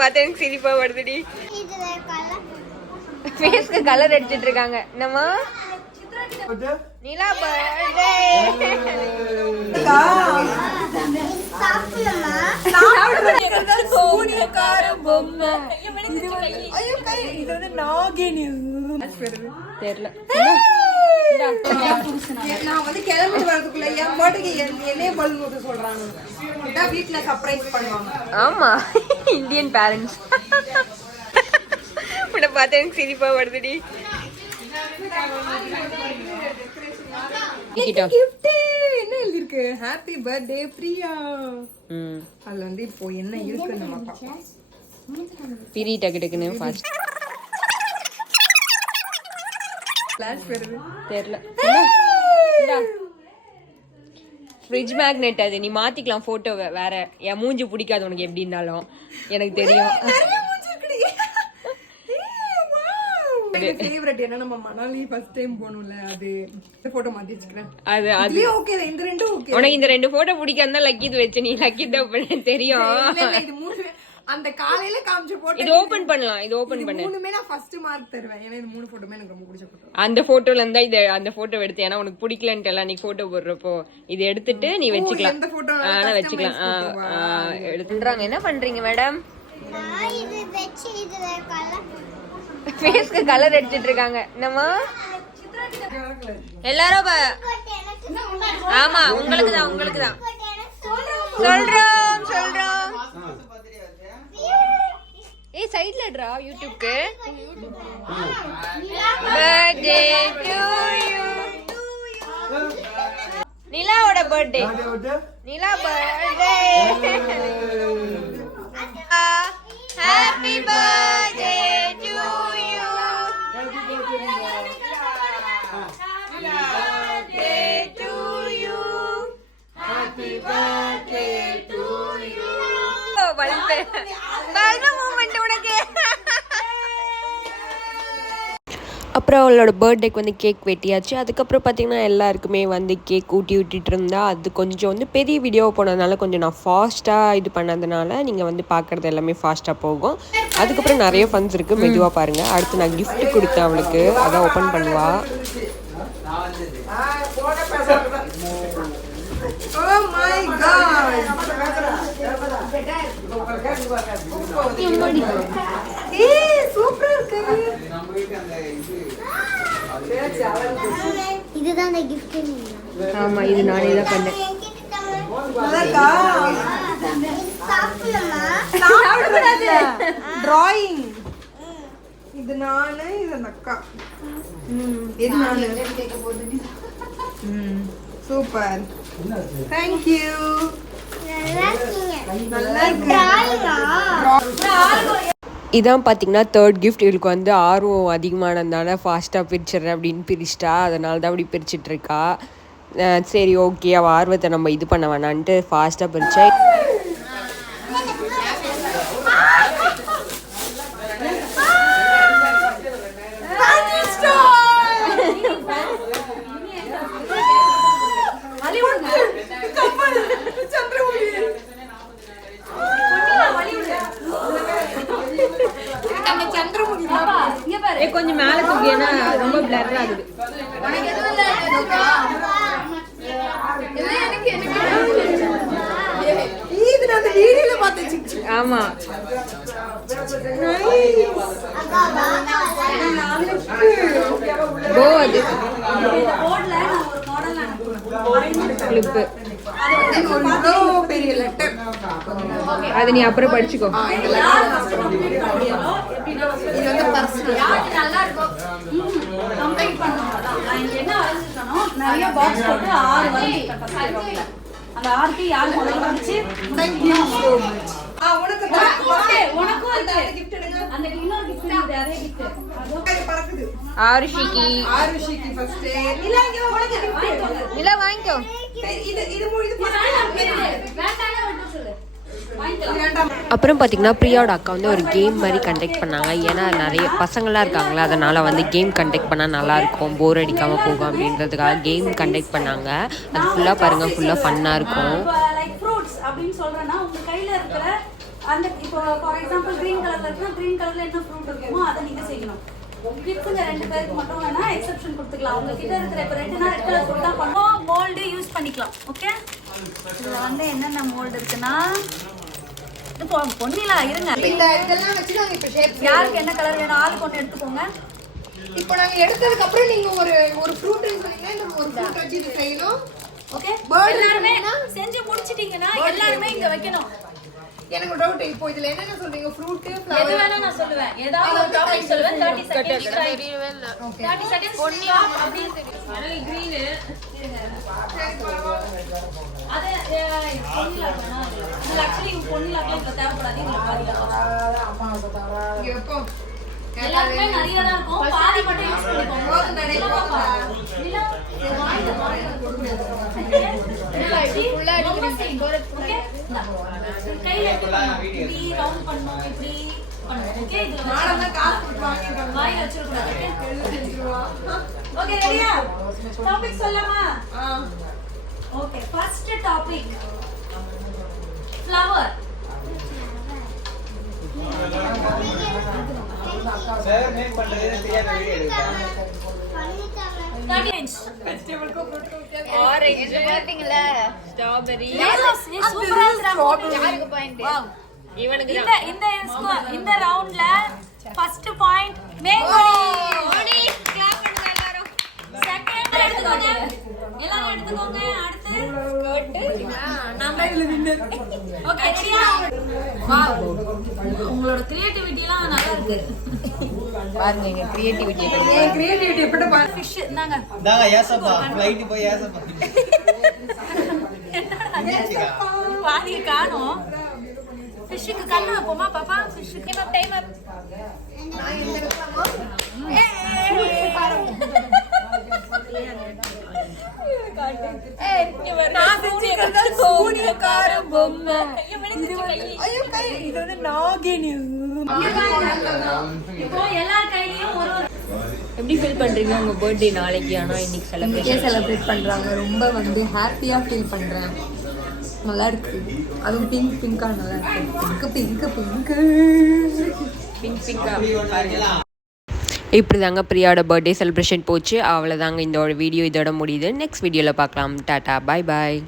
பார்த்தா எனக்கு சிரிப்பா வருதுடி. ஃபேஸ்க்கு கலர் அடிச்சிட்டு இருக்காங்க. என்னம்மா நிலா பர்த்டே. தெரியல. நான் வந்து கிளம்பிட்டு வரதுக்குள்ள என் பாட்டுக்கு என்னையே பலூன் ஊத்த சொல்றாங்க. வீட்டுல சர்ப்ரைஸ் பண்ணுவாங்க. ஆமா, இந்தியன் பேரண்ட்ஸ். உன்னை பார்த்தா எனக்கு சிரிப்பா வருதுடி. என்ன எழுதிருக்கு? Happy birthday Priya. அதுல வந்து இப்போ என்ன இருக்குன்னு நம்ம பார்ப்போம். பிரி டக்கு டக்குன்னு ஃபாஸ்ட். கிளாஸ் வருது. தெரியல. ஃப்ரிட்ஜ் மேக்னெட் அது. நீ மாத்திக்கலாம் போட்டோவை வேற. என் மூஞ்சி பிடிக்காது உனக்கு எப்படி இருந்தாலும் எனக்கு தெரியும். ஃபேவரட் என்ன நம்ம மணாலி ஃபர்ஸ்ட் டைம் போணும்ல, அது இந்த போட்டோ மாத்தி வச்சுக்கிறேன். அது அது ஓகே. இந்த ரெண்டும் ஓகே. உனக்கு இந்த ரெண்டு போட்டோ பிடிக்காம தான் லக்கி வச்ச. நீ லக்கி தான் தெரியும். இது மூணு அந்த காலையில காமிச்ச போட்டோ. இது ஓபன் பண்ணலாம். இது ஓபன் பண்ணு. மூணுமே நான் ஃபர்ஸ்ட் மார்க் தருவேன். ஏன்னா இந்த மூணு போட்டோமே எனக்கு ரொம்ப பிடிச்ச போட்டோ. அந்த போட்டோல இருந்தா இது அந்த போட்டோ எடுத்து. ஏன்னா உனக்கு பிடிக்கலன்ட்டு எல்லாம் நீ போட்டோ போடுறப்போ இது எடுத்துட்டு நீ வச்சுக்கலாம். அந்த போட்டோ வச்சுக்கலாம். எடுத்துறாங்க. என்ன பண்றீங்க மேடம்? இது வெச்சு இதுல கலர் ஃபேஸ்க்கு கலர் அடிச்சிட்டு இருக்காங்க. என்னம்மா எல்லாரும் ஆமா உங்களுக்கு தான் சொல்றோம். ஏய் சைடுல ட்ரா யூடியூப்க்கு. Birthday to you. நிலாவோட birthday. Nila birthday. Happy birthday to you. அப்புறம் அவளோட பர்த்டேக்கு வந்து கேக் வெட்டியாச்சு. அதுக்கப்புறம் பார்த்திங்கன்னா எல்லாருக்குமே வந்து கேக் ஊட்டி விட்டுட்டு இருந்தா. அது கொஞ்சம் வந்து பெரிய வீடியோ போனதுனால கொஞ்சம் நான் ஃபாஸ்ட்டாக இது பண்ணதுனால நீங்கள் வந்து பார்க்குறது எல்லாமே ஃபாஸ்ட்டாக போகும். அதுக்கப்புறம் நிறைய ஃபன்ஸ் இருக்குது, மெதுவாக பாருங்கள். அடுத்து நான் கிஃப்ட் கொடுத்தேன் அவளுக்கு, அதான் ஓப்பன் பண்ணுவா. Oh my god. சூப்பரா இருக்கு. இதுதான் அந்த gift நீங்க. ஆமா, இது நானே தான் பண்ணேன். அழகா சாப்பிடக்கூடாது. டிராயிங். இது நானு, இது அந்த அக்கா. இது நானு. சூப்பர். Thank you. இதான் பார்த்தீங்கன்னா தேர்ட் கிஃப்ட். இவளுக்கு வந்து ஆர்வம் அதிகமானதுனால ஃபாஸ்ட்டாக பிரிச்சிடுறேன் அப்படின்னு பிரிச்சிட்டா. அதனால தான் அப்படி பிரிச்சிட்ருக்கா. சரி ஓகே, அவள் ஆர்வத்தை நம்ம இது பண்ண வேணான்ட்டு ஃபாஸ்ட்டாக பிரித்தேன். கொஞ்சம் மேல தூக்கி, ஏன்னா ரொம்ப பிளர் ஆகுது. ஆமா அது கிளிப்பு. அது நீ அப்புறம் படிச்சுக்கோ. ஆருஷிக்கு ஃபர்ஸ்ட். நிலா வாங்கிக்கோ. அப்புறம் பார்த்தீங்கன்னா பிரியாவோட அக்கா வந்து ஒரு கேம் மாதிரி கண்டக்ட் பண்ணாங்க. ஏன்னா நிறைய பசங்களாம் இருக்காங்களா, அதனால் வந்து கேம் கண்டக்ட் பண்ணால் நல்லாயிருக்கும், போர் அடிக்காமல் போகும் அப்படின்றதுக்காக கேம் கண்டக்ட் பண்ணாங்க. அது ஃபுல்லாக பாருங்கள், ஃபுல்லாக ஃபன்னாக இருக்கும். அந்த இப்போ ஃபார் எக்ஸாம்பிள் கிரீன் கலர்ல இருக்குன்னா கிரீன் கலர்ல என்ன ஃப்ரூட் இருக்குமோ அதை நீங்க செய்யணும். கிட்ஸுங்க 2 பேருக்கு மட்டும் வேணா எக்ஸெப்ஷன் கொடுத்துக்கலாம். உங்க கிட்ட இருக்கிற இப்போ ரெட்னா ரெட் கலர் ஃப்ரூட் தான் பண்ணுவோம். மோல்டு யூஸ் பண்ணிக்கலாம். ஓகே, இதுல வந்து என்னென்ன மோல்டு இருக்குன்னா இது பொன்னிலா இருங்க. இந்த இதெல்லாம் வச்சு நாங்க இப்ப ஷேப் யாருக்கு என்ன கலர் வேணும் ஆளுக்கு ஒன்று எடுத்துக்கோங்க. இப்போ நாங்க எடுத்ததுக்கு அப்புறம் நீங்க ஒரு ஃப்ரூட் சொன்னீங்கன்னா இந்த ஒரு ஃப்ரூட் வச்சு இது செய்யணும். ஓகே, எல்லாரும் செஞ்சு முடிச்சிட்டீங்கன்னா எல்லாரும் இங்க வைக்கணும். எனக்கு டவுட் இப்போ இதுல என்னென்ன சொல்றீங்க ஃப்ரூட் எது வேணா நான் சொல்லுவேன். ஏதாவது ஒரு டாபிக் சொல்லுவேன். 30 செகண்ட்ஸ் டைம். 30 செகண்ட்ஸ் பொன்னிலா அப்படியே தெரியும். எனக்கு கிரீன் அது பொன்னிலா வேணா. இது एक्चुअली பொன்னிலாக்கு இப்ப தேவைப்படாது. இது பாதியா இங்க எப்போ எல்லாருமே நிறைய தான் இருக்கும். பாதி மட்டும் யூஸ் பண்ணிக்கோங்க. இல்ல வாயில ஃபுல்லா அடிக்கிறீங்க. ஓகே, கையில இப்படி ரவுண்ட் பண்ணனும். இப்படி பண்ணனும். ஓகே, இது நாளெல்லாம் காசு கொடுத்து வாங்கிடுறாங்க. வாயில வச்சிர கூடாது. ஓகே, ரெடியா? டாபிக் சொல்லலாமா? Okay, first topic flower. Sir name பண்றது தெரியாத வீடியோ எடுக்கலாம். ஆரஞ்சு பாத்தீங்களா ஸ்ட்ராபெரி சூப்பரா இருக்கு. யாருக்கு பாயிண்ட் இவனுக்கு இந்த ரவுண்ட்ல ஃபர்ஸ்ட் பாயிண்ட் மேங்கோ. ஓடி கிளாப் பண்ணுங்க எல்லாரும். செகண்ட் எடுத்துக்கோங்க. எல்லாரும் எடுத்துக்கோங்க. அடுத்து நம்ம ஓகே, ரெடியா? வாவ், உங்களோட கிரியேட்டிவிட்டிலாம் நல்லா இருக்கு. பாருங்க எங்க கிரியேட்டிவிட்டி ஏன் கிரியேட்டிவிட்டி எப்படி பாரு. ஃபிஷ் இந்தாங்க. தாங்க ஏசப்பா ஃளைட் போய் ஏசப்பா. பாதி காணோம். ஃபிஷ்க்கு கண்ணு வைப்போமா பாப்பா? ஃபிஷ்க்கு டைம் அப். நான் இந்த எடுக்கலாமா? நான் செஞ்சது சூனியக்கார பொம்மை. ஐயோ கை இது வந்து நாகினி. இப்போ எல்லார் கையிலயும் ஒரு எப்படி ஃபீல் பண்றீங்க உங்க பர்த்டே நாளைக்கு? ஆனா இன்னைக்கு செலிப்ரேட் பண்றாங்க. ரொம்ப வந்து ஹாப்பியா ஃபீல் பண்றேன். நல்லா இருக்கு. அதுவும் பிங்கா நல்லா இருக்கு. பிங்கா இப்படி தாங்க பிரியாவோட பர்த்டே செலிப்ரேஷன் போச்சு. அவ்வளோதாங்க இந்த வீடியோ இதோட முடியுது. நெக்ஸ்ட் வீடியோவில் பார்க்கலாம். டாட்டா, பாய் பாய்.